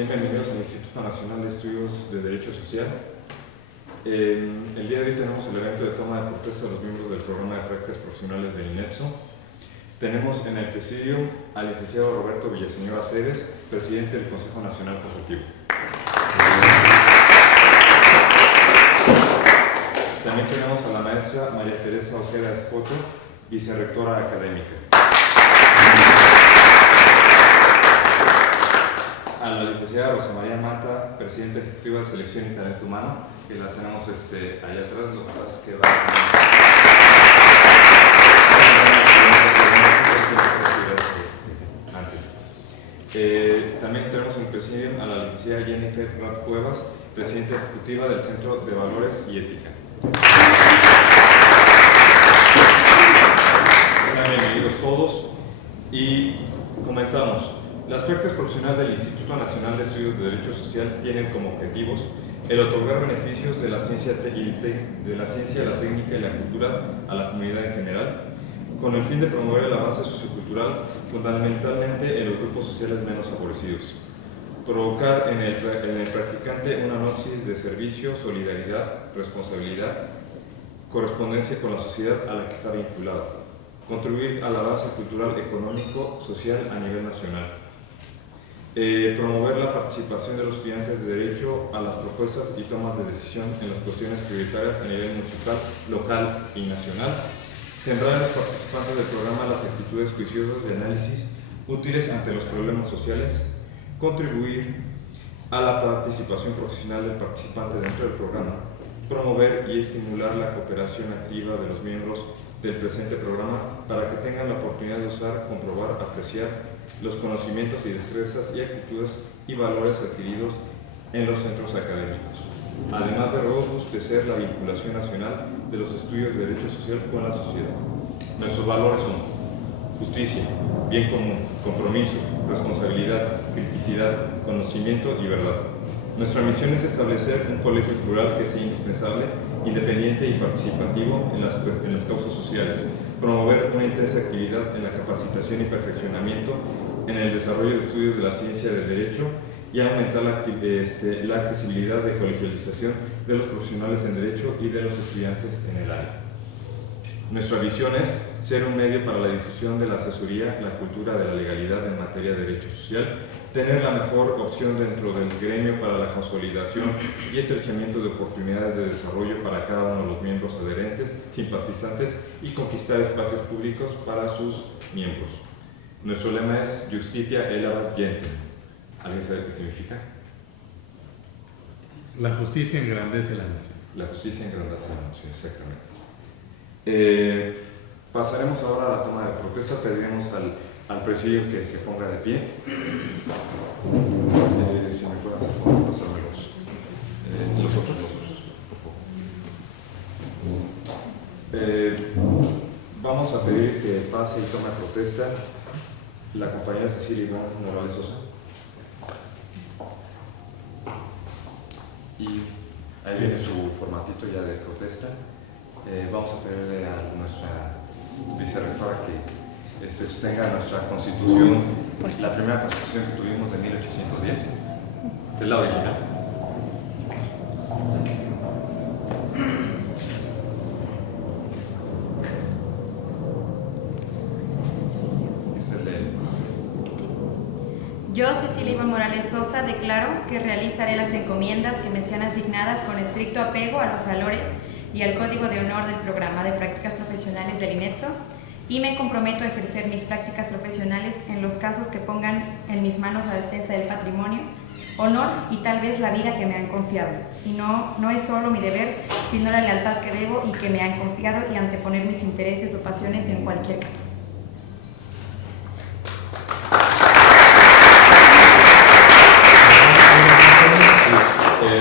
Sean bienvenidos al Instituto Nacional de Estudios de Derecho Social. El día de hoy tenemos el evento de toma de protesta de los miembros del programa de prácticas profesionales del INETSO. Tenemos en el presidio al licenciado Roberto Villaseñor Aceves, presidente del Consejo Nacional Consultivo. También tenemos a la maestra María Teresa Ojeda Escoto, vicerrectora académica. A la licenciada Rosa María Mata, presidenta ejecutiva de Selección y Talento Humano, que la tenemos allá atrás, lo que pasa es que va antes. También tenemos en presidio a la licenciada Jennifer Rath Cuevas, presidenta ejecutiva del Centro de Valores y Ética. Sean bienvenidos todos y comentamos. Las prácticas profesionales del Instituto Nacional de Estudios de Derecho Social tienen como objetivos el otorgar beneficios de la ciencia, la técnica y la cultura a la comunidad en general, con el fin de promover el avance sociocultural fundamentalmente en los grupos sociales menos favorecidos, provocar en el practicante una gnosis de servicio, solidaridad, responsabilidad, correspondencia con la sociedad a la que está vinculado, contribuir al avance cultural, económico, social a nivel nacional. Promover la participación de los estudiantes de Derecho a las propuestas y tomas de decisión en las cuestiones prioritarias a nivel municipal, local y nacional. Sembrar en los participantes del programa las actitudes juiciosas de análisis útiles ante los problemas sociales. Contribuir a la participación profesional del participante dentro del programa. Promover y estimular la cooperación activa de los miembros del presente programa para que tengan la oportunidad de usar, comprobar, apreciar los conocimientos y destrezas y actitudes y valores adquiridos en los centros académicos, además de robustecer la vinculación nacional de los estudios de derecho social con la sociedad. Nuestros valores son justicia, bien común, compromiso, responsabilidad, criticidad, conocimiento y verdad. Nuestra misión es establecer un colegio plural que sea indispensable, independiente y participativo en las causas sociales, promover una intensa actividad en la capacitación y perfeccionamiento en el desarrollo de estudios de la ciencia del derecho y aumentar la accesibilidad de colegialización de los profesionales en derecho y de los estudiantes en el área. Nuestra visión es ser un medio para la difusión de la asesoría, la cultura de la legalidad en materia de derecho social, tener la mejor opción dentro del gremio para la consolidación y estrechamiento de oportunidades de desarrollo para cada uno de los miembros adherentes, simpatizantes y conquistar espacios públicos para sus miembros. Nuestro lema es Justitia Elevat Gentem. ¿Alguien sabe qué significa? La justicia engrandece la nación. La justicia engrandece la nación, exactamente. Pasaremos ahora a la toma de protesta. Pediremos al presidio que se ponga de pie. Si me pueden hacer favor, pasarme los otros. Vamos a pedir que pase y tome protesta la compañera Cecilia Iván Morales Sosa. Y ahí viene su formatito ya de protesta. Vamos a pedirle a nuestra vicerrectora que sostenga nuestra constitución, la primera constitución que tuvimos de 1810, es la original. Yo, Cecilia Iván Morales Sosa, declaro que realizaré las encomiendas que me sean asignadas con estricto apego a los valores y al Código de Honor del Programa de Prácticas Profesionales del INETSO y me comprometo a ejercer mis prácticas profesionales en los casos que pongan en mis manos la defensa del patrimonio, honor y tal vez la vida que me han confiado. Y no es solo mi deber, sino la lealtad que debo y que me han confiado y anteponer mis intereses o pasiones en cualquier caso.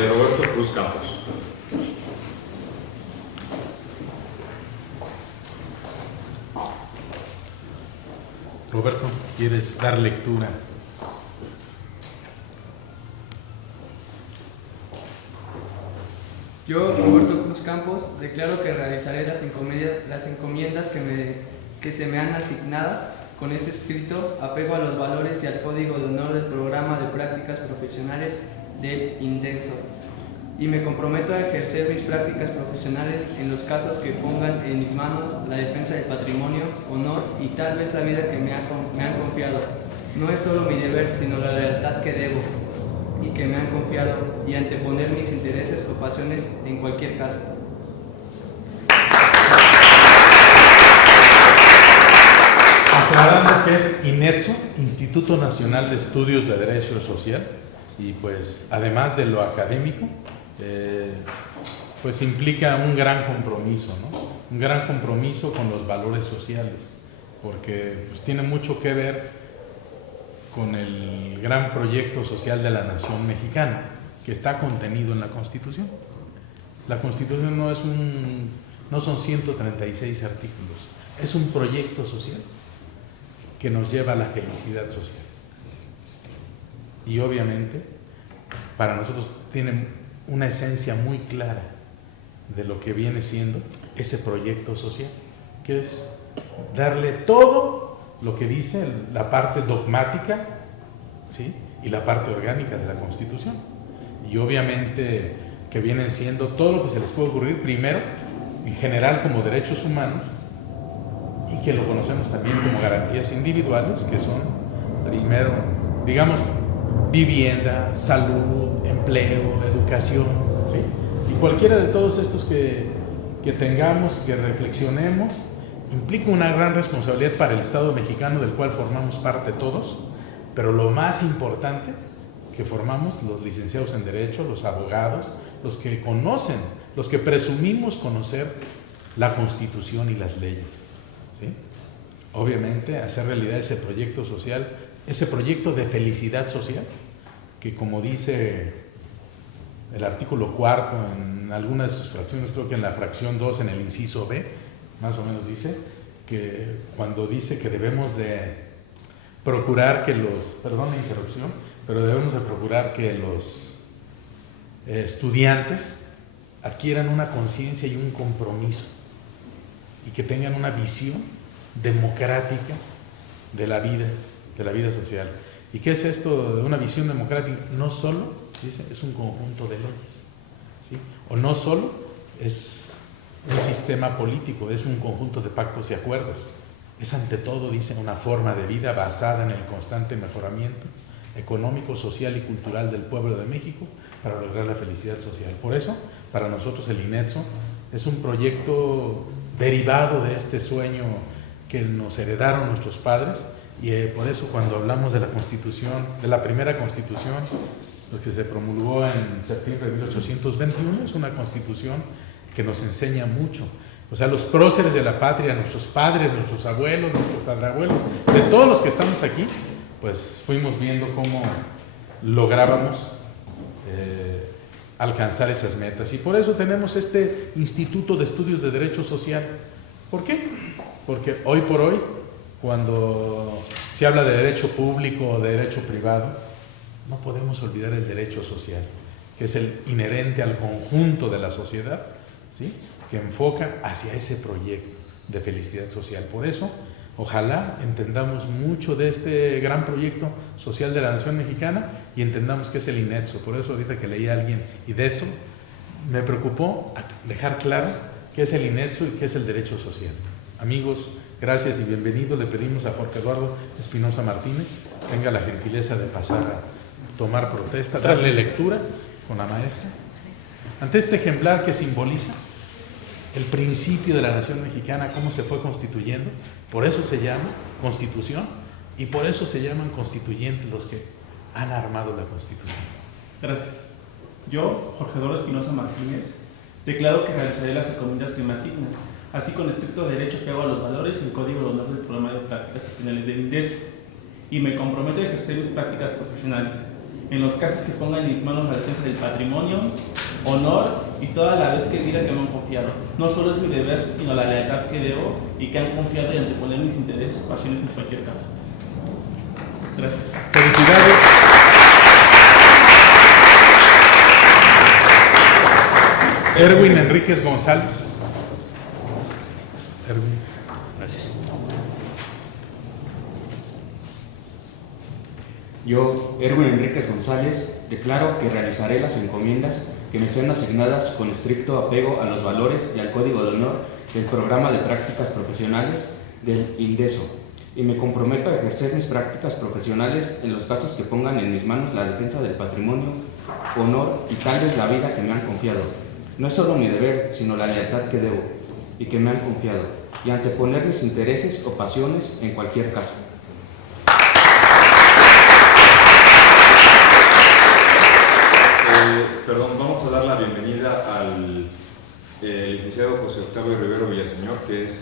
Roberto Cruz Campos. Roberto, ¿quieres dar lectura? Yo, Roberto Cruz Campos, declaro que realizaré las encomiendas que se me han asignadas con este escrito apego a los valores y al código de honor del programa de prácticas profesionales del INDEXO y me comprometo a ejercer mis prácticas profesionales en los casos que pongan en mis manos la defensa del patrimonio, honor y tal vez la vida que me han confiado. No es solo mi deber, sino la lealtad que debo y que me han confiado y anteponer mis intereses o pasiones en cualquier caso. Aclarando que es INETSO, Instituto Nacional de Estudios de Derecho Social, y pues además de lo académico, pues implica un gran compromiso, ¿no? Un gran compromiso con los valores sociales, porque pues tiene mucho que ver con el gran proyecto social de la nación mexicana, que está contenido en la Constitución. La Constitución no son 136 artículos, es un proyecto social que nos lleva a la felicidad social. Y obviamente, para nosotros tiene una esencia muy clara de lo que viene siendo ese proyecto social, que es darle todo lo que dice la parte dogmática, ¿sí?, y la parte orgánica de la Constitución. Y obviamente que vienen siendo todo lo que se les puede ocurrir, primero, en general como derechos humanos, y que lo conocemos también como garantías individuales, que son, primero, digamos, vivienda, salud, empleo, educación, ¿sí? Y cualquiera de todos estos que tengamos, que reflexionemos, implica una gran responsabilidad para el Estado mexicano, del cual formamos parte todos, pero lo más importante que formamos los licenciados en Derecho, los abogados, los que conocen, los que presumimos conocer la Constitución y las leyes, ¿sí? Obviamente hacer realidad ese proyecto social, ese proyecto de felicidad social, que como dice el artículo 4 en algunas de sus fracciones, creo que en la fracción 2, en el inciso B, más o menos dice, que cuando dice que debemos de procurar que perdón la interrupción, pero debemos de procurar que los estudiantes adquieran una conciencia y un compromiso y que tengan una visión democrática de la vida social. ¿Y qué es esto de una visión democrática? No solo, dice, es un conjunto de leyes, ¿sí? O no solo es un sistema político, es un conjunto de pactos y acuerdos. Es ante todo, dice, una forma de vida basada en el constante mejoramiento económico, social y cultural del pueblo de México para lograr la felicidad social. Por eso, para nosotros el INETSO es un proyecto derivado de este sueño que nos heredaron nuestros padres, y por eso cuando hablamos de la Constitución, de la primera Constitución, lo que se promulgó en septiembre de 1821, es una Constitución que nos enseña mucho. O sea, los próceres de la patria, nuestros padres, nuestros abuelos, nuestros padrabuelos, de todos los que estamos aquí, pues fuimos viendo cómo lográbamos alcanzar esas metas. Y por eso tenemos este Instituto de Estudios de Derecho Social. ¿Por qué? Porque hoy por hoy, cuando se habla de derecho público o de derecho privado, no podemos olvidar el derecho social, que es el inherente al conjunto de la sociedad, ¿sí?, que enfoca hacia ese proyecto de felicidad social. Por eso, ojalá entendamos mucho de este gran proyecto social de la nación mexicana y entendamos qué es el INETSO. Por eso ahorita que leí a alguien IDESO, me preocupó dejar claro qué es el INETSO y qué es el derecho social. Amigos, gracias y bienvenido. Le pedimos a Jorge Eduardo Espinosa Martínez tenga la gentileza de pasar a tomar protesta, darle lectura con la maestra ante este ejemplar que simboliza el principio de la nación mexicana, cómo se fue constituyendo. Por eso se llama Constitución y por eso se llaman constituyentes los que han armado la Constitución. Gracias. Yo, Jorge Eduardo Espinosa Martínez, declaro que realizaré las encomiendas que me asignan, así con estricto derecho que hago a los valores y el código de honor del programa de prácticas profesionales del INDESO, y me comprometo a ejercer mis prácticas profesionales en los casos que pongan en mis manos la defensa del patrimonio, honor y toda la vez que vida que me han confiado. No solo es mi deber, sino la lealtad que debo y que han confiado y anteponer mis intereses o pasiones en cualquier caso. Gracias. Felicidades. Erwin Enríquez González. Erwin. Gracias. Yo, Erwin Enríquez González, declaro que realizaré las encomiendas que me sean asignadas con estricto apego a los valores y al código de honor del programa de prácticas profesionales del INDESO, y me comprometo a ejercer mis prácticas profesionales en los casos que pongan en mis manos la defensa del patrimonio, honor y tal vez la vida que me han confiado. No es solo mi deber, sino la lealtad que debo y que me han confiado, y anteponer mis intereses o pasiones en cualquier caso. Perdón, vamos a dar la bienvenida al licenciado José Octavio Rivero Villaseñor, que es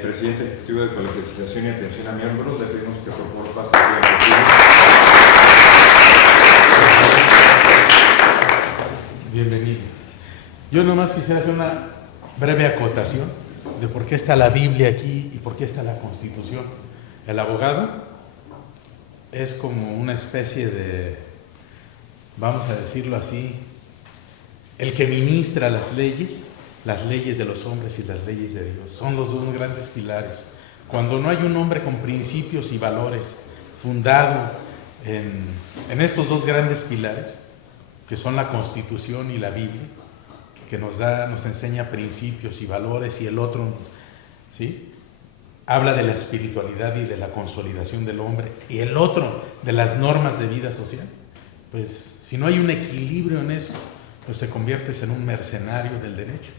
presidente ejecutivo de Colegialización y Atención a Miembros. Le pedimos que por favor pase aquí al presidio. Bienvenido. Yo nomás quisiera hacer una breve acotación de por qué está la Biblia aquí y por qué está la Constitución. El abogado es como una especie de, vamos a decirlo así, el que ministra las leyes de los hombres y las leyes de Dios. Son los dos grandes pilares. Cuando no hay un hombre con principios y valores fundado en estos dos grandes pilares, que son la Constitución y la Biblia, que nos enseña principios y valores, y el otro, ¿sí?, habla de la espiritualidad y de la consolidación del hombre, y el otro de las normas de vida social, pues si no hay un equilibrio en eso, pues se conviertes en un mercenario del derecho.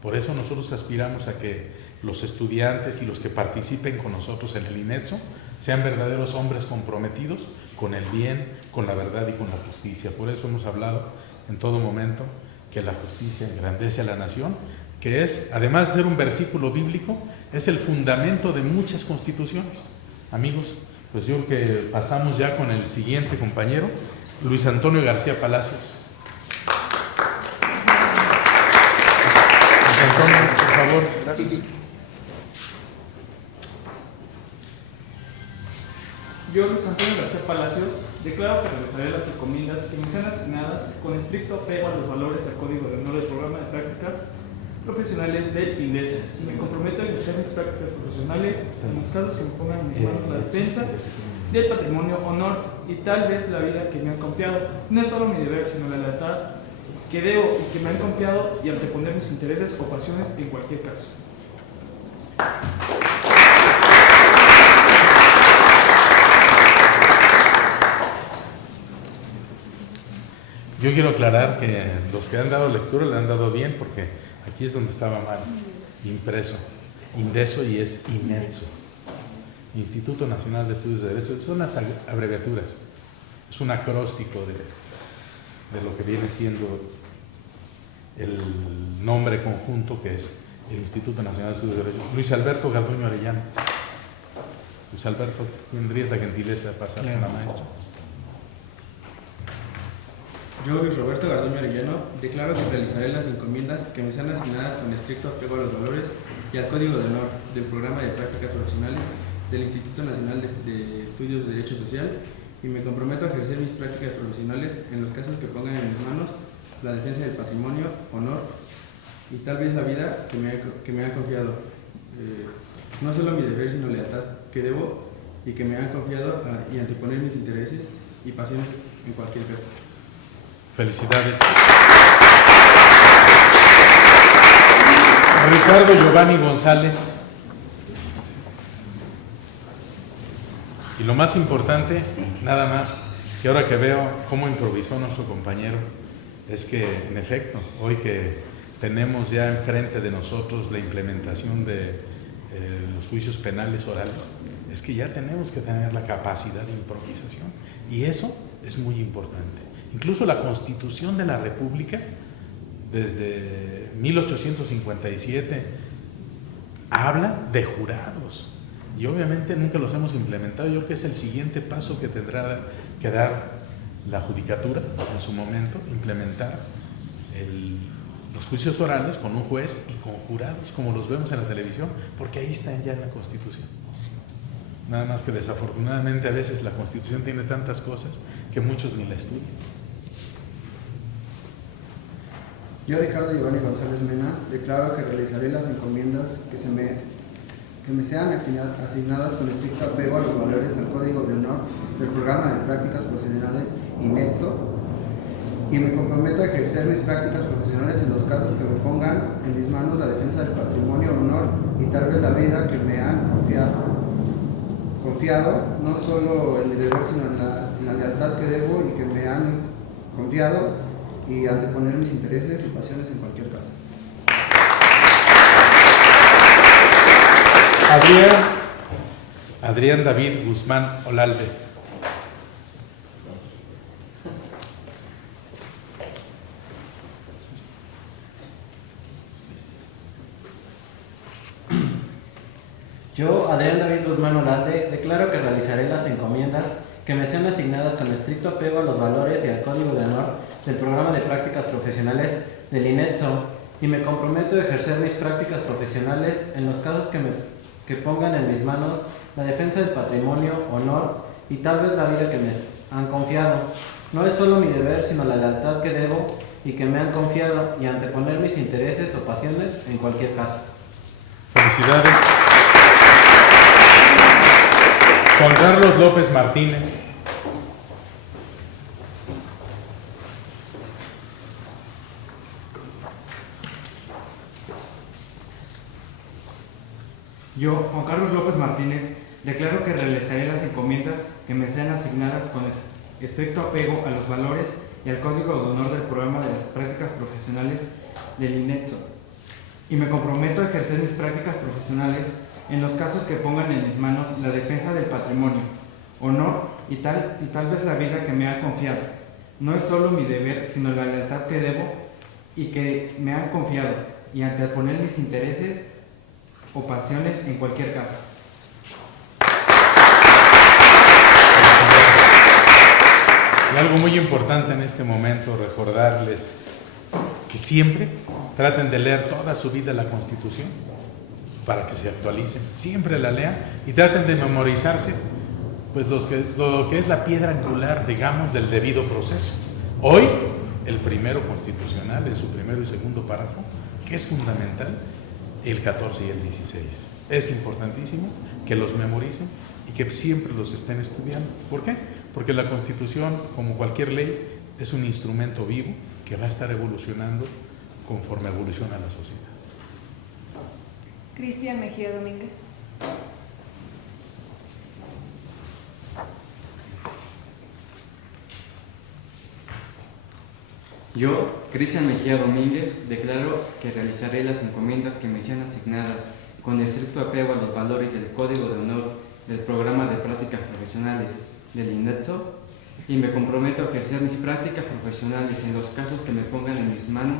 Por eso nosotros aspiramos a que los estudiantes y los que participen con nosotros en el INEDSO sean verdaderos hombres comprometidos con el bien, con la verdad y con la justicia. Por eso hemos hablado en todo momento que la justicia engrandece a la nación, que es, además de ser un versículo bíblico, es el fundamento de muchas constituciones. Amigos, pues yo creo que pasamos ya con el siguiente compañero, Luis Antonio García Palacios. Luis Antonio, por favor. Gracias. Yo, Luis Antonio García Palacios, declaro que realizaré las encomiendas que me sean asignadas con estricto apego a los valores del Código de Honor del Programa de Prácticas Profesionales del INDESO. Me comprometo a ejercer mis prácticas profesionales en los casos que me pongan en mis manos la defensa del patrimonio, honor y tal vez la vida que me han confiado. No es solo mi deber, sino la lealtad que debo y que me han confiado, y anteponer mis intereses o pasiones en cualquier caso. Yo quiero aclarar que los que han dado lectura le han dado bien, porque aquí es donde estaba mal impreso. INDESO y es INEDSO. Instituto Nacional de Estudios de Derecho. Son las abreviaturas. Es un acróstico de lo que viene siendo el nombre conjunto, que es el Instituto Nacional de Estudios de Derecho. Luis Alberto Garduño Arellano. Luis Alberto, ¿tendrías la gentileza de pasar con la maestra? Yo, Luis Roberto Garduño Arellano, declaro que realizaré las encomiendas que me sean asignadas con estricto apego a los valores y al Código de Honor del Programa de Prácticas Profesionales del Instituto Nacional de Estudios de Derecho Social, y me comprometo a ejercer mis prácticas profesionales en los casos que pongan en mis manos la defensa del patrimonio, honor y tal vez la vida que me han confiado. No solo mi deber, sino lealtad que debo y que me han confiado, y anteponer mis intereses y pasiones en cualquier caso. Felicidades. Ricardo Giovanni González. Y lo más importante, nada más, que ahora que veo cómo improvisó nuestro compañero, es que, en efecto, hoy que tenemos ya enfrente de nosotros la implementación de los juicios penales orales, es que ya tenemos que tener la capacidad de improvisación. Y eso es muy importante. Incluso la Constitución de la República, desde 1857, habla de jurados. Y obviamente nunca los hemos implementado. Yo creo que es el siguiente paso que tendrá que dar la Judicatura en su momento, implementar los juicios orales con un juez y con jurados, como los vemos en la televisión, porque ahí están ya en la Constitución. Nada más que desafortunadamente a veces la Constitución tiene tantas cosas que muchos ni la estudian. Yo, Ricardo Giovanni González Mena, declaro que realizaré las encomiendas que se me que me sean asignadas con estricto apego a los valores del Código de Honor del Programa de Prácticas Profesionales INETSO, y me comprometo a ejercer mis prácticas profesionales en los casos que me pongan en mis manos la defensa del patrimonio, honor y tal vez la vida que me han confiado, no solo en mi deber, sino en la lealtad que debo y que me han confiado, y anteponer mis intereses y pasiones en cualquier caso. Adrián David Guzmán Olalde. Yo, Adrián David Guzmán Olalde, declaro que realizaré las encomiendas que me sean asignadas con estricto apego a los valores y al Código de Honor del Programa de Prácticas Profesionales del INETSO, y me comprometo a ejercer mis prácticas profesionales en los casos que pongan en mis manos la defensa del patrimonio, honor y tal vez la vida que me han confiado. No es solo mi deber, sino la lealtad que debo y que me han confiado, y anteponer mis intereses o pasiones en cualquier caso. Felicidades. Juan Carlos López Martínez. Yo, Juan Carlos López Martínez, declaro que realizaré las encomiendas que me sean asignadas con estricto apego a los valores y al Código de Honor del Programa de las Prácticas Profesionales del INETSO, y me comprometo a ejercer mis prácticas profesionales en los casos que pongan en mis manos la defensa del patrimonio, honor y tal vez la vida que me han confiado. No es solo mi deber, sino la lealtad que debo y que me han confiado, y anteponer mis intereses o pasiones en cualquier caso. Y algo muy importante en este momento, recordarles que siempre traten de leer toda su vida la Constitución para que se actualicen, siempre la lean y traten de memorizarse pues lo que es la piedra angular, digamos, del debido proceso. Hoy, el primero constitucional, en su primero y segundo párrafo, que es fundamental, el 14 y el 16. Es importantísimo que los memoricen y que siempre los estén estudiando. ¿Por qué? Porque la Constitución, como cualquier ley, es un instrumento vivo que va a estar evolucionando conforme evoluciona la sociedad. Cristian Mejía Domínguez. Yo, Cristian Mejía Domínguez, declaro que realizaré las encomiendas que me sean asignadas con estricto apego a los valores del Código de Honor del Programa de Prácticas Profesionales del INETSO, y me comprometo a ejercer mis prácticas profesionales en los casos que me pongan en mis manos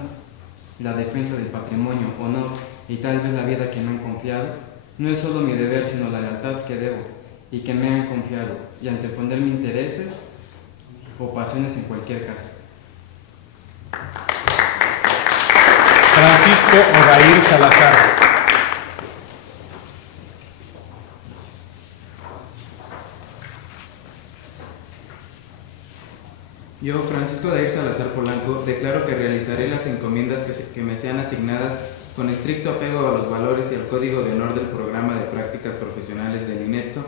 la defensa del patrimonio, honor y tal vez la vida que me han confiado. No es solo mi deber, sino la lealtad que debo y que me han confiado, y anteponer mis intereses o pasiones en cualquier caso. Francisco Odair Salazar. Yo, Francisco Odair Salazar Polanco, declaro que realizaré las encomiendas que me sean asignadas con estricto apego a los valores y al Código de Honor del Programa de Prácticas Profesionales del INETSO,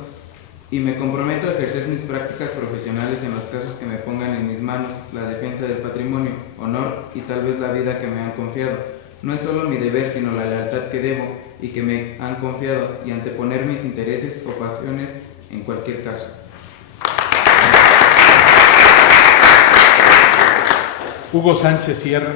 y me comprometo a ejercer mis prácticas profesionales en los casos que me pongan en mis manos la defensa del patrimonio, honor y tal vez la vida que me han confiado. No es solo mi deber, sino la lealtad que debo y que me han confiado, y anteponer mis intereses o pasiones en cualquier caso. Hugo Sánchez Sierra.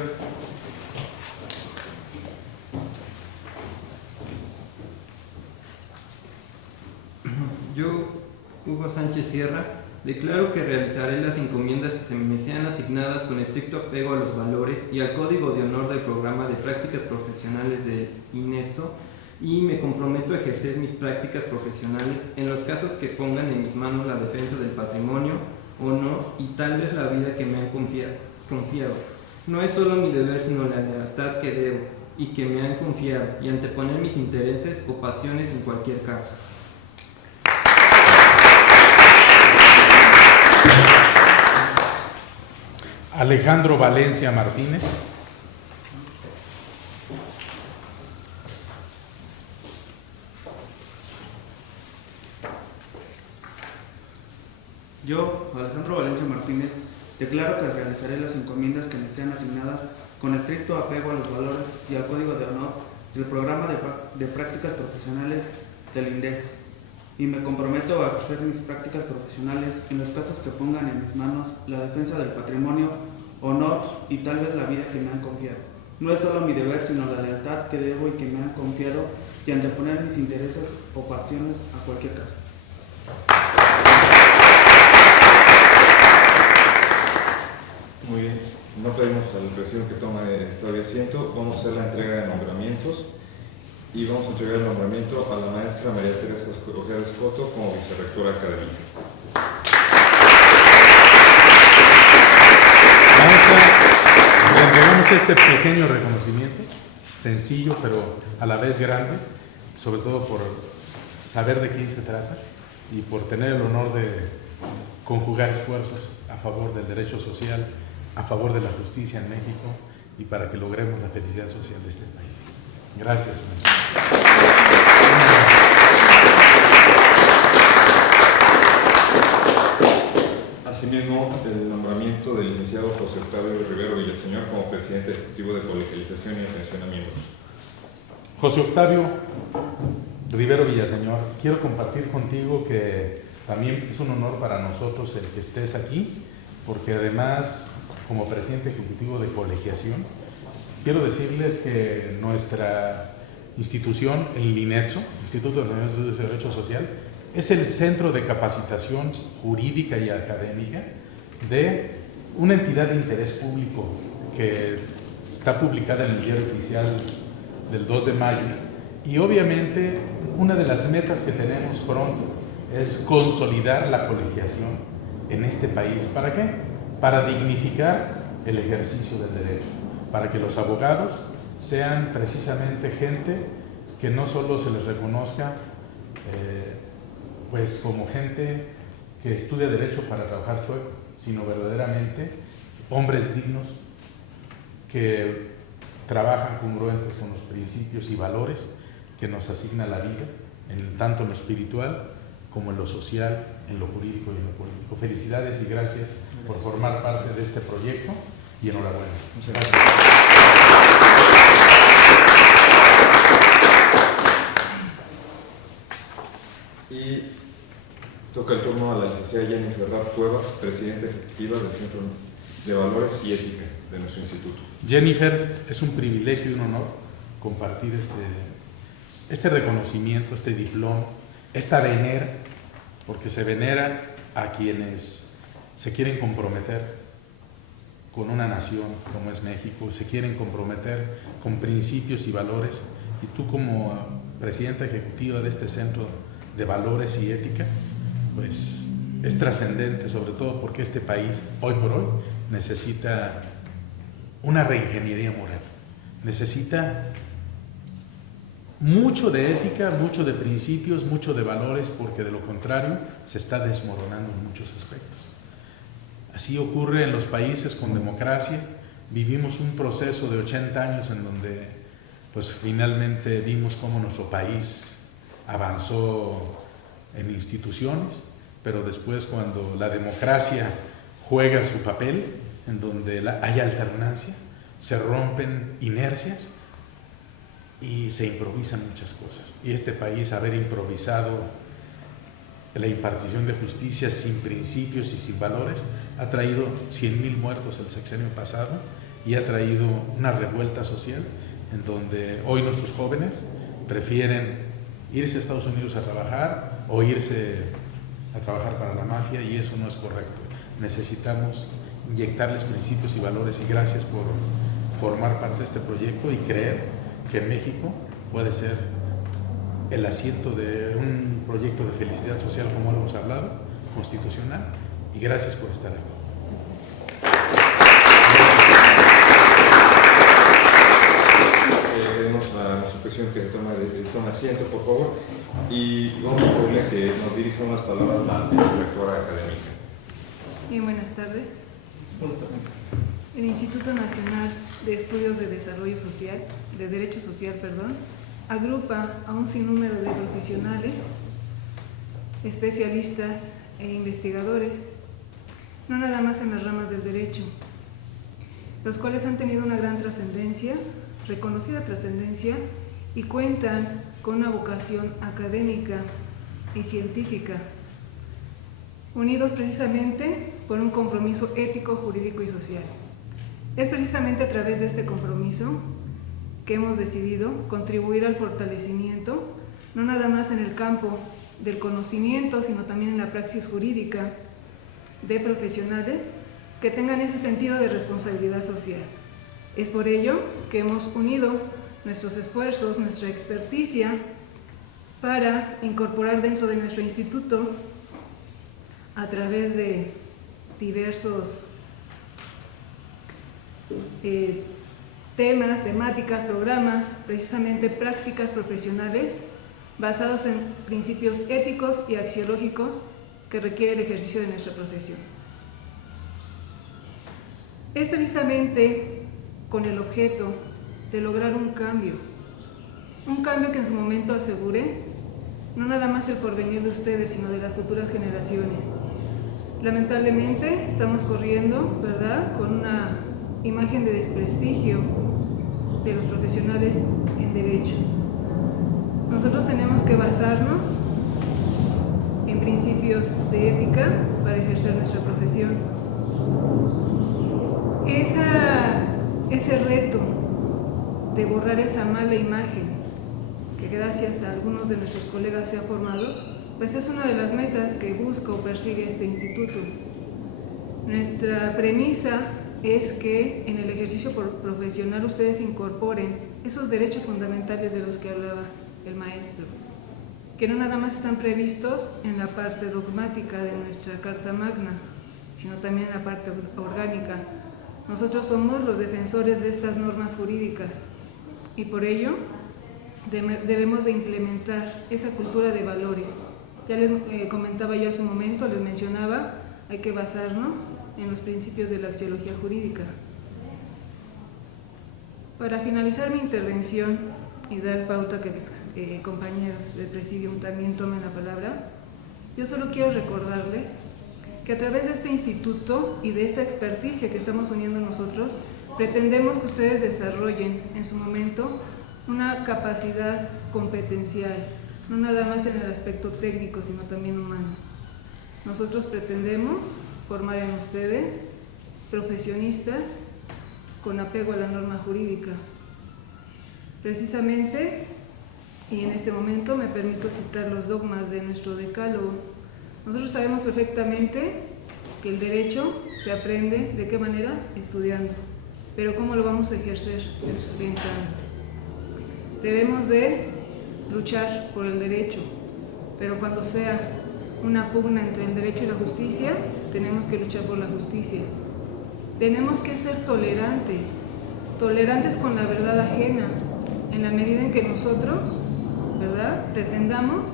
Yo, Hugo Sánchez Sierra, declaro que realizaré las encomiendas que se me sean asignadas con estricto apego a los valores y al Código de Honor del Programa de Prácticas Profesionales del INETSO, y me comprometo a ejercer mis prácticas profesionales en los casos que pongan en mis manos la defensa del patrimonio, honor y tal vez la vida que me han confiado. No es solo mi deber, sino la lealtad que debo y que me han confiado, y anteponer mis intereses o pasiones en cualquier caso. Alejandro Valencia Martínez. Yo, Alejandro Valencia Martínez, declaro que realizaré las encomiendas que me sean asignadas con estricto apego a los valores y al código de honor del programa de prácticas profesionales del INDES, y me comprometo a ejercer mis prácticas profesionales en los casos que pongan en mis manos la defensa del patrimonio, honor y tal vez la vida que me han confiado. No es solo mi deber, sino la lealtad que debo y que me han confiado, y anteponer mis intereses o pasiones a cualquier caso. Muy bien, no pedimos al presidente que tome todavía asiento. Vamos a hacer la entrega de nombramientos y vamos a entregar el nombramiento a la maestra María Teresa Ojeda Escoto como vicerrectora académica. Maestra, le entregamos este pequeño reconocimiento, sencillo pero a la vez grande, sobre todo por saber de quién se trata y por tener el honor de conjugar esfuerzos a favor del derecho social, a favor de la justicia en México y para que logremos la felicidad social de este país. Gracias, maestra. Asimismo, el nombramiento del licenciado José Octavio Rivero Villaseñor como presidente ejecutivo de colegialización y atención a miembros. José Octavio Rivero Villaseñor, quiero compartir contigo que también es un honor para nosotros el que estés aquí, porque además, como presidente ejecutivo de colegiación, quiero decirles que nuestra institución, el INETSO, Instituto Nacional de Derecho Social, es el centro de capacitación jurídica y académica de una entidad de interés público que está publicada en el Diario Oficial del 2 de mayo. Y obviamente una de las metas que tenemos pronto es consolidar la colegiación en este país. ¿Para qué? Para dignificar el ejercicio del derecho, para que los abogados sean precisamente gente que no solo se les reconozca pues como gente que estudia derecho para trabajar chueco, sino verdaderamente hombres dignos que trabajan congruentes con los principios y valores que nos asigna la vida, tanto en lo espiritual como en lo social, en lo jurídico y en lo político. Felicidades y gracias por formar parte de este proyecto y enhorabuena. Muchas gracias. Y toca el turno a la licenciada Jennifer Verdad Cuevas, presidenta ejecutiva del Centro de Valores y Ética de nuestro instituto. Jennifer, es un privilegio y un honor compartir este reconocimiento, este diploma, esta venera, porque se venera a quienes se quieren comprometer con una nación como es México, se quieren comprometer con principios y valores, y tú como presidenta ejecutiva de este Centro de Valores y Ética, pues es trascendente, sobre todo porque este país, hoy por hoy, necesita una reingeniería moral, necesita mucho de ética, mucho de principios, mucho de valores, porque de lo contrario se está desmoronando en muchos aspectos. Así ocurre en los países con democracia. Vivimos un proceso de 80 años en donde pues finalmente vimos cómo nuestro país avanzó en instituciones, pero después cuando la democracia juega su papel, en donde hay alternancia, se rompen inercias y se improvisan muchas cosas. Y este país, haber improvisado la impartición de justicia sin principios y sin valores, ha traído 100,000 muertos el sexenio pasado y ha traído una revuelta social en donde hoy nuestros jóvenes prefieren irse a Estados Unidos a trabajar o irse a trabajar para la mafia, y eso no es correcto. Necesitamos inyectarles principios y valores, y gracias por formar parte de este proyecto y creer que México puede ser el asiento de un proyecto de felicidad social, como lo hemos hablado, constitucional, y gracias por estar aquí. Pedimos a nuestro presidente que tome asiento, por favor, y vamos a pedirle que nos dirija unas palabras la vicerrectora académica. Buenas tardes. El Instituto Nacional de Estudios de Desarrollo Social, de Derecho Social, agrupa a un sinnúmero de profesionales especialistas e investigadores, no nada más en las ramas del derecho, los cuales han tenido una gran trascendencia, reconocida trascendencia, y cuentan con una vocación académica y científica, unidos precisamente por un compromiso ético, jurídico y social. Es precisamente a través de este compromiso que hemos decidido contribuir al fortalecimiento, no nada más en el campo del conocimiento, sino también en la praxis jurídica de profesionales que tengan ese sentido de responsabilidad social. Es por ello que hemos unido nuestros esfuerzos, nuestra experticia, para incorporar dentro de nuestro instituto, a través de diversos temas, temáticas, programas, precisamente prácticas profesionales basados en principios éticos y axiológicos que requiere el ejercicio de nuestra profesión. Es precisamente con el objeto de lograr un cambio que en su momento asegure no nada más el porvenir de ustedes, sino de las futuras generaciones. Lamentablemente estamos corriendo, ¿verdad?, con una imagen de desprestigio de los profesionales en derecho. Nosotros tenemos que basarnos en principios de ética para ejercer nuestra profesión. Ese reto de borrar esa mala imagen que gracias a algunos de nuestros colegas se ha formado, pues es una de las metas que busca o persigue este instituto. Nuestra premisa es que en el ejercicio profesional ustedes incorporen esos derechos fundamentales de los que hablaba el maestro, que no nada más están previstos en la parte dogmática de nuestra Carta Magna, sino también en la parte orgánica. Nosotros somos los defensores de estas normas jurídicas y por ello debemos de implementar esa cultura de valores. Ya les comentaba yo hace un momento, les mencionaba, hay que basarnos en los principios de la axiología jurídica. Para finalizar mi intervención y dar pauta que mis compañeros del Presidium también tomen la palabra, yo solo quiero recordarles que a través de este instituto y de esta experticia que estamos uniendo nosotros, pretendemos que ustedes desarrollen en su momento una capacidad competencial, no nada más en el aspecto técnico, sino también humano. Nosotros pretendemos formar en ustedes profesionistas con apego a la norma jurídica. Precisamente, y en este momento me permito citar los dogmas de nuestro decálogo. Nosotros sabemos perfectamente que el derecho se aprende, ¿de qué manera? Estudiando. Pero ¿cómo lo vamos a ejercer? Pensando. Debemos de luchar por el derecho, pero cuando sea una pugna entre el derecho y la justicia, tenemos que luchar por la justicia. Tenemos que ser tolerantes con la verdad ajena, en la medida en que nosotros, ¿verdad?, pretendamos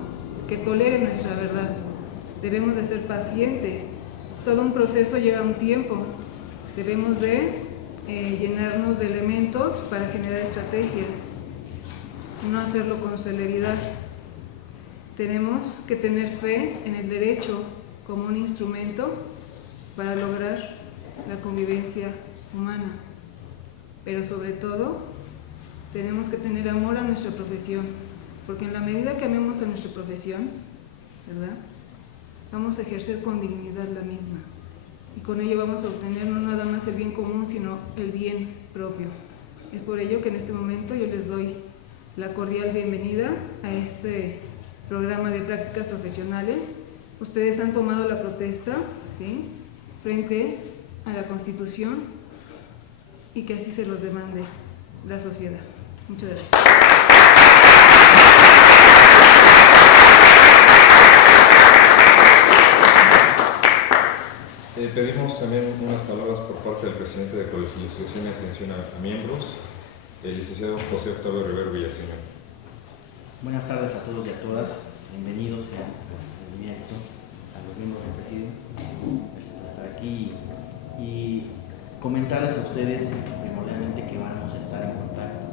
que tolere nuestra verdad. Debemos de ser pacientes. Todo un proceso lleva un tiempo. Debemos de llenarnos de elementos para generar estrategias, no hacerlo con celeridad. Tenemos que tener fe en el derecho como un instrumento para lograr la convivencia humana, pero sobre todo tenemos que tener amor a nuestra profesión, porque en la medida que amemos a nuestra profesión, ¿verdad?, vamos a ejercer con dignidad la misma, y con ello vamos a obtener no nada más el bien común, sino el bien propio. Es por ello que en este momento yo les doy la cordial bienvenida a este programa de prácticas profesionales. Ustedes han tomado la protesta, ¿sí?, frente a la Constitución, y que así se los demande la sociedad. Muchas gracias. Pedimos también unas palabras por parte del presidente de Colegialización y Atención a Miembros, el licenciado José Octavio Rivero Villaseñor. Buenas tardes a todos y a todas, bienvenidos al INEXO, a los miembros del Presidium, por estar aquí y comentarles a ustedes primordialmente que vamos a estar en contacto.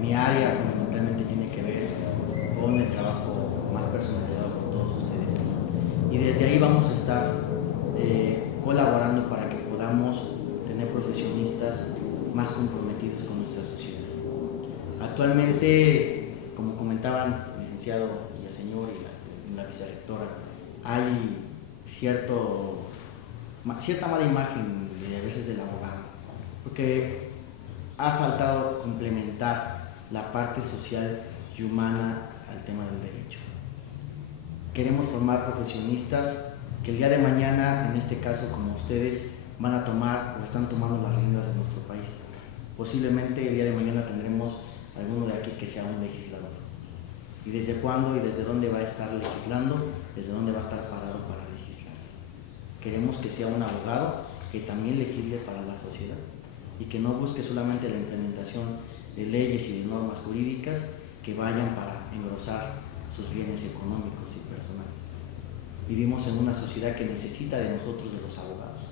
Mi área fundamentalmente tiene que ver con el trabajo más personalizado con todos ustedes. desde ahí vamos a estar colaborando para que podamos tener profesionistas más comprometidos con nuestra sociedad. Actualmente, como comentaban el licenciado Villaseñor y la vicerrectora, hay cierta mala imagen a veces del abogado, porque ha faltado complementar la parte social y humana al tema del derecho. Queremos formar profesionistas que el día de mañana, en este caso como ustedes, van a tomar o están tomando las riendas de nuestro país. Posiblemente el día de mañana tendremos alguno de aquí que sea un legislador. ¿Y desde cuándo y desde dónde va a estar legislando? ¿Desde dónde va a estar parado para legislar? Queremos que sea un abogado que también legisle para la sociedad y que no busque solamente la implementación de leyes y de normas jurídicas que vayan para engrosar sus bienes económicos y personales. Vivimos en una sociedad que necesita de nosotros, de los abogados,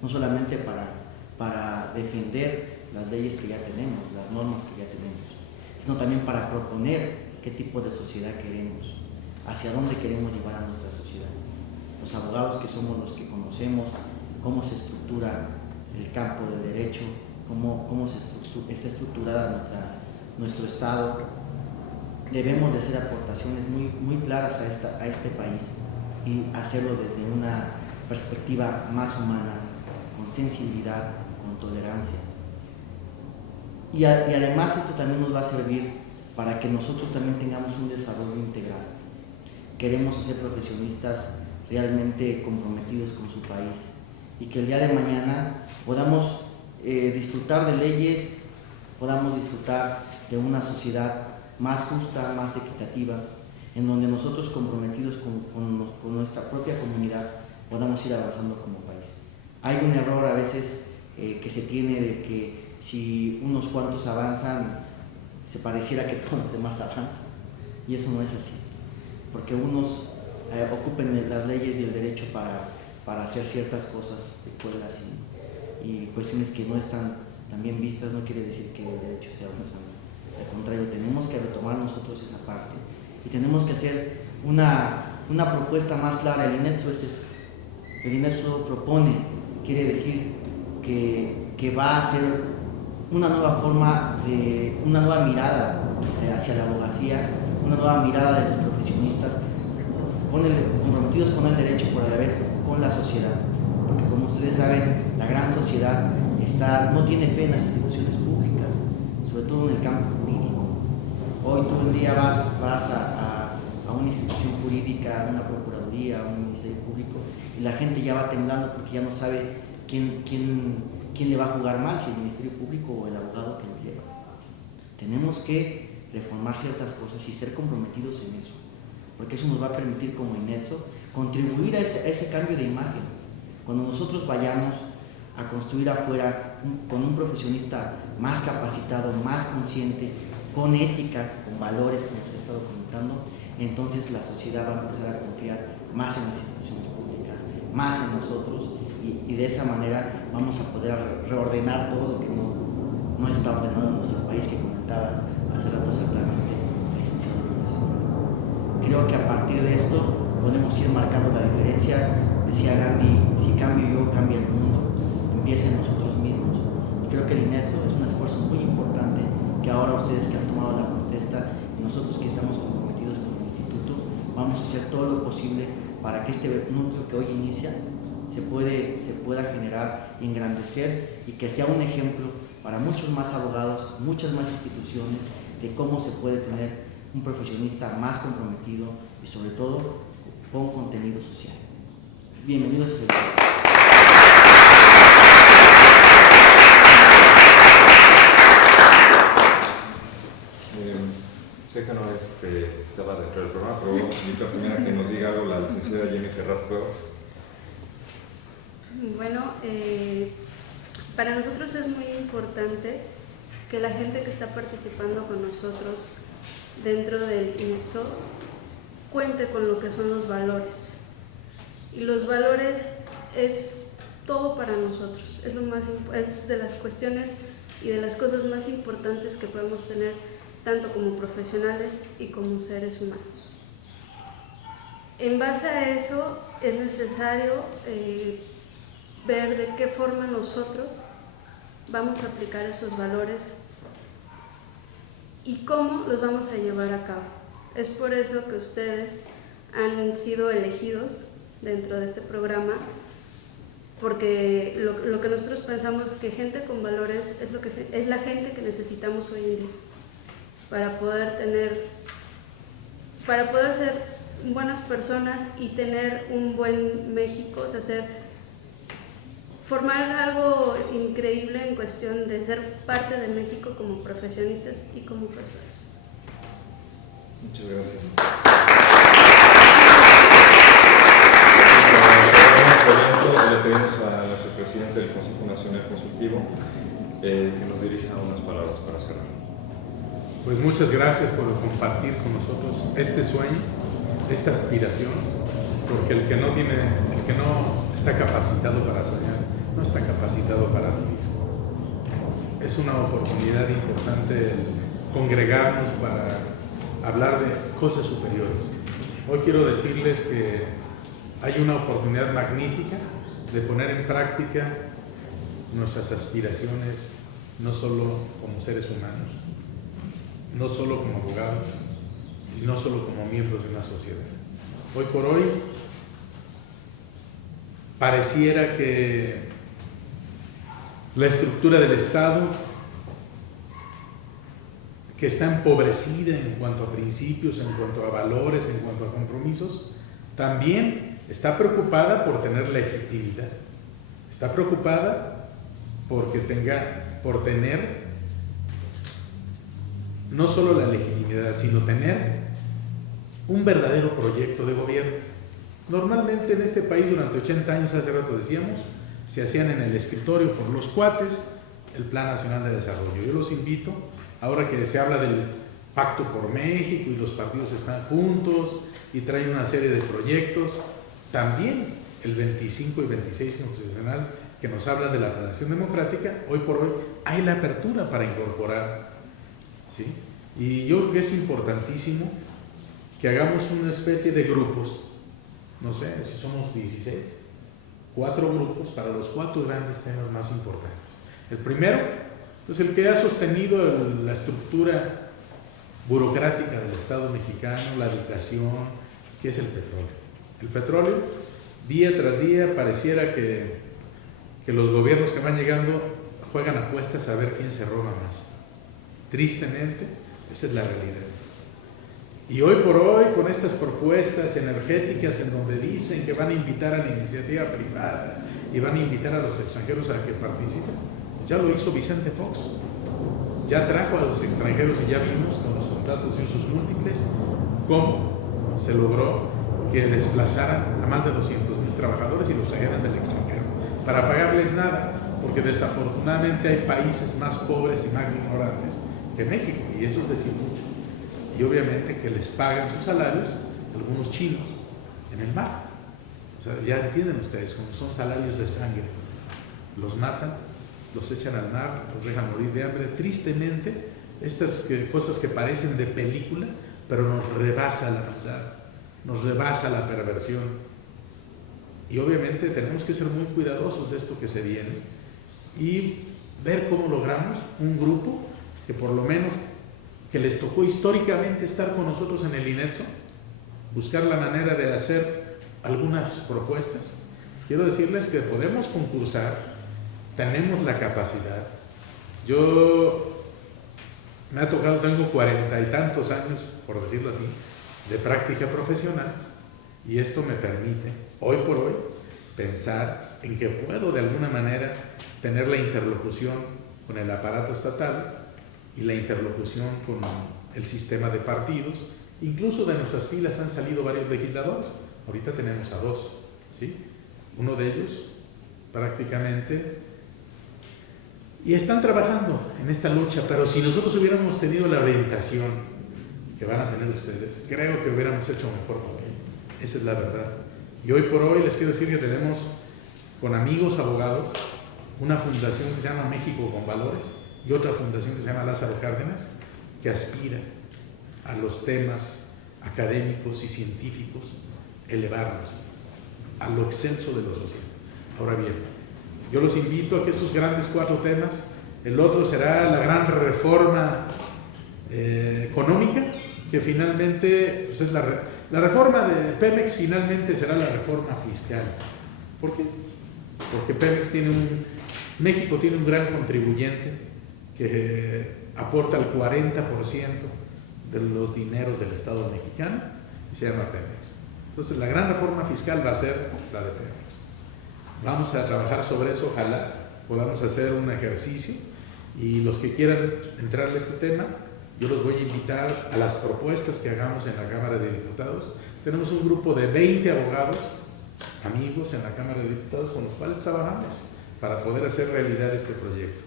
no solamente para defender las leyes que ya tenemos, las normas que ya tenemos, sino también para proponer qué tipo de sociedad queremos, hacia dónde queremos llevar a nuestra sociedad. Los abogados, que somos los que conocemos cómo se estructura el campo del derecho, cómo está estructurada nuestro Estado, debemos de hacer aportaciones muy claras a este país y hacerlo desde una perspectiva más humana, con sensibilidad, con tolerancia. Y además esto también nos va a servir para que nosotros también tengamos un desarrollo integral. Queremos ser profesionistas realmente comprometidos con su país y que el día de mañana podamos disfrutar de leyes, podamos disfrutar de una sociedad más justa, más equitativa, en donde nosotros comprometidos con nuestra propia comunidad podamos ir avanzando como país. Hay un error a veces que se tiene de que si unos cuantos avanzan, se pareciera que todos los demás avanzan, y eso no es así, porque unos ocupen las leyes y el derecho para hacer ciertas cosas de escuelas y cuestiones que no están tan bien vistas, no quiere decir que el derecho esté avanzando. Al contrario, tenemos que retomar nosotros esa parte y tenemos que hacer una propuesta más clara. El INETSO es eso. El INETSO propone, quiere decir que va a ser una nueva forma, una nueva mirada hacia la abogacía, una nueva mirada de los profesionistas comprometidos con el derecho, pero a la vez con la sociedad. Porque como ustedes saben, la gran sociedad no tiene fe en las instituciones públicas, sobre todo en el campo jurídico. Hoy tú un día vas a una institución jurídica, a una procuraduría, a un ministerio público, y la gente ya va temblando porque ya no sabe quién le va a jugar mal, si el ministerio público o el abogado que lo lleva. Tenemos que reformar ciertas cosas y ser comprometidos en eso, porque eso nos va a permitir como INETSO contribuir a ese cambio de imagen. Cuando nosotros vayamos a construir afuera con un profesionista más capacitado, más consciente, con ética, con valores, como se ha estado comentando, entonces la sociedad va a empezar a confiar más en las instituciones públicas, más en nosotros, y de esa manera vamos a poder reordenar todo lo que no está ordenado en nuestro país, que comentaba hace rato exactamente el licenciado Villaseñor. Creo que a partir de esto podemos ir marcando la diferencia. Decía Gandhi, si cambio yo, cambia el mundo, empieza en nosotros mismos. Y creo que el INETSO es un esfuerzo muy importante que ahora ustedes que han tomado la protesta y nosotros que estamos comprometidos con el instituto, vamos a hacer todo lo posible para que este núcleo que hoy inicia se pueda generar, engrandecer y que sea un ejemplo para muchos más abogados, muchas más instituciones, de cómo se puede tener un profesionista más comprometido y sobre todo con contenido social. Bienvenidos y felicidades. Sé que no estaba dentro del programa, pero invito a primera que nos diga algo la licenciada Jennifer Cuevas. Bueno, para nosotros es muy importante que la gente que está participando con nosotros dentro del INETSO cuente con lo que son los valores. Y los valores es todo para nosotros, es de las cuestiones y de las cosas más importantes que podemos tener tanto como profesionales y como seres humanos. En base a eso es necesario ver de qué forma nosotros vamos a aplicar esos valores y cómo los vamos a llevar a cabo. Es por eso que ustedes han sido elegidos dentro de este programa, porque lo que nosotros pensamos es que gente con valores es la gente que necesitamos hoy en día para poder ser buenas personas y tener un buen México, o sea, formar algo increíble en cuestión de ser parte de México como profesionistas y como personas. Muchas gracias. Le pedimos a nuestro presidente del Consejo Nacional Consultivo que nos dirija unas palabras para cerrar. Pues muchas gracias por compartir con nosotros este sueño, esta aspiración, porque el que no está capacitado para soñar, no está capacitado para vivir. Es una oportunidad importante congregarnos para hablar de cosas superiores. Hoy quiero decirles que hay una oportunidad magnífica de poner en práctica nuestras aspiraciones, no solo como seres humanos, no solo como abogados y no solo como miembros de una sociedad. Hoy por hoy pareciera que la estructura del Estado, que está empobrecida en cuanto a principios, en cuanto a valores, en cuanto a compromisos, también está preocupada por tener legitimidad. Está preocupada por tener no solo la legitimidad, sino tener un verdadero proyecto de gobierno. Normalmente en este país durante 80 años, hace rato decíamos, se hacían en el escritorio por los cuates el Plan Nacional de Desarrollo. Yo los invito, ahora que se habla del Pacto por México y los partidos están juntos y traen una serie de proyectos, también el 25 y 26 constitucional que nos habla de la relación democrática, hoy por hoy hay la apertura para incorporar, ¿sí? Y yo creo que es importantísimo que hagamos una especie de grupos, no sé si somos 16, 4 grupos para los 4 grandes temas más importantes. El primero, pues el que ha sostenido la estructura burocrática del Estado mexicano, la educación, que es el petróleo. El petróleo, día tras día, pareciera que los gobiernos que van llegando juegan apuestas a ver quién se roba más. Tristemente, esa es la realidad. Y hoy por hoy, con estas propuestas energéticas en donde dicen que van a invitar a la iniciativa privada y van a invitar a los extranjeros a que participen, ya lo hizo Vicente Fox. Ya trajo a los extranjeros y ya vimos con los contratos de usos múltiples cómo se logró que desplazaran a más de 200,000 trabajadores y los trajeran del extranjero para pagarles nada, porque desafortunadamente hay países más pobres y más ignorantes que México, y eso es decir mucho. Y obviamente que les pagan sus salarios algunos chinos en el mar. O sea, ya entienden ustedes, como son salarios de sangre, los matan, los echan al mar, los dejan morir de hambre. Tristemente, estas cosas que parecen de película, pero nos rebasa la maldad, nos rebasa la perversión. Y obviamente tenemos que ser muy cuidadosos de esto que se viene y ver cómo logramos un grupo que por lo menos que les tocó históricamente estar con nosotros en el INETSO, buscar la manera de hacer algunas propuestas. Quiero decirles que podemos concursar, tenemos la capacidad. Yo me ha tocado, tengo 40 y tantos años, por decirlo así, de práctica profesional, y esto me permite, hoy por hoy, pensar en que puedo de alguna manera tener la interlocución con el aparato estatal y la interlocución con el sistema de partidos. Incluso de nuestras filas han salido varios legisladores. Ahorita tenemos a 2, ¿sí? Uno de ellos prácticamente, y están trabajando en esta lucha, pero si nosotros hubiéramos tenido la orientación que van a tener ustedes, creo que hubiéramos hecho mejor papel. Esa es la verdad. Y hoy por hoy les quiero decir que tenemos con amigos abogados una fundación que se llama México con Valores y otra fundación que se llama Lázaro Cárdenas, que aspira a los temas académicos y científicos elevarnos a lo excelso de lo social. Ahora bien, yo los invito a que estos grandes 4 temas, el otro será la gran reforma económica, que finalmente pues es la reforma de Pemex, finalmente será la reforma fiscal. ¿Por qué? Porque Pemex México tiene un gran contribuyente que aporta el 40% de los dineros del Estado mexicano y se llama Pemex. Entonces la gran reforma fiscal va a ser la de Pemex. Vamos a trabajar sobre eso, ojalá podamos hacer un ejercicio, y los que quieran entrarle a este tema, yo los voy a invitar a las propuestas que hagamos en la Cámara de Diputados. Tenemos un grupo de 20 abogados, amigos en la Cámara de Diputados, con los cuales trabajamos para poder hacer realidad este proyecto.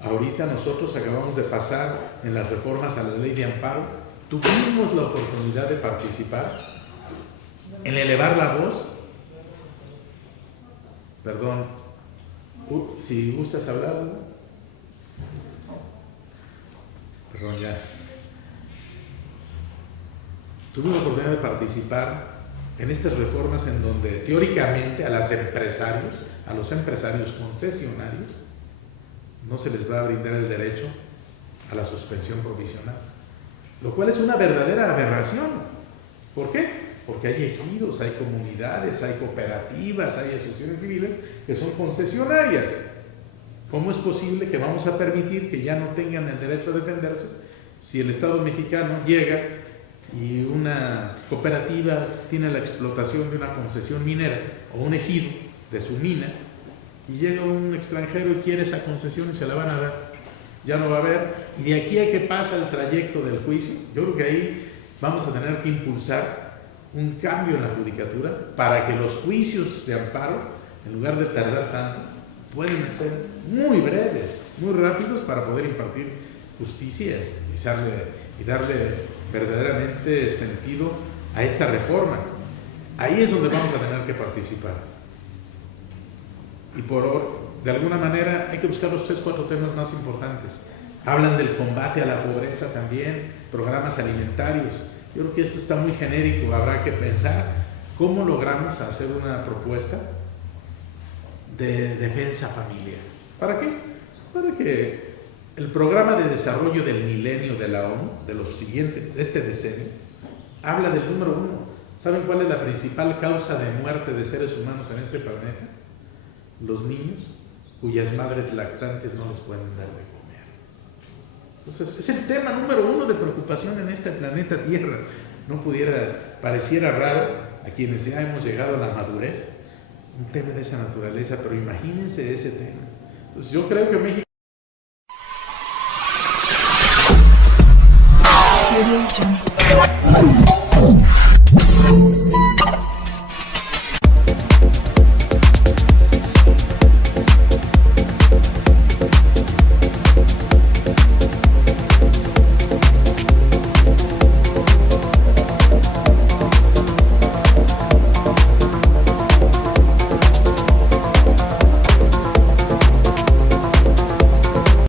Ahorita nosotros acabamos de pasar en las reformas a la ley de amparo, tuvimos la oportunidad de participar en elevar la voz. Perdón, si gustas hablar, ¿no? Perdón, ya. Tuvimos la oportunidad de participar en estas reformas en donde teóricamente a los empresarios concesionarios, no se les va a brindar el derecho a la suspensión provisional, lo cual es una verdadera aberración. ¿Por qué? Porque hay ejidos, hay comunidades, hay cooperativas, hay asociaciones civiles que son concesionarias. ¿Cómo es posible que vamos a permitir que ya no tengan el derecho a defenderse si el Estado mexicano llega y una cooperativa tiene la explotación de una concesión minera o un ejido de su mina, y llega un extranjero y quiere esa concesión y se la van a dar? Ya no va a haber, y de aquí a que pasa el trayecto del juicio, yo creo que ahí vamos a tener que impulsar un cambio en la judicatura para que los juicios de amparo, en lugar de tardar tanto, pueden ser muy breves, muy rápidos, para poder impartir justicia y darle verdaderamente sentido a esta reforma. Ahí es donde vamos a tener que participar. Y de alguna manera hay que buscar los 3-4 temas más importantes. Hablan del combate a la pobreza también, programas alimentarios. Yo creo que esto está muy genérico, habrá que pensar cómo logramos hacer una propuesta de defensa familiar. ¿Para qué? Para que el programa de desarrollo del milenio de la ONU, de este decenio, habla del número 1. ¿Saben cuál es la principal causa de muerte de seres humanos en este planeta? Los niños cuyas madres lactantes no les pueden dar de comer. Entonces, es el tema número 1 de preocupación en este planeta Tierra. No pareciera raro a quienes ya hemos llegado a la madurez, un tema de esa naturaleza, pero imagínense ese tema. Entonces, yo creo que México...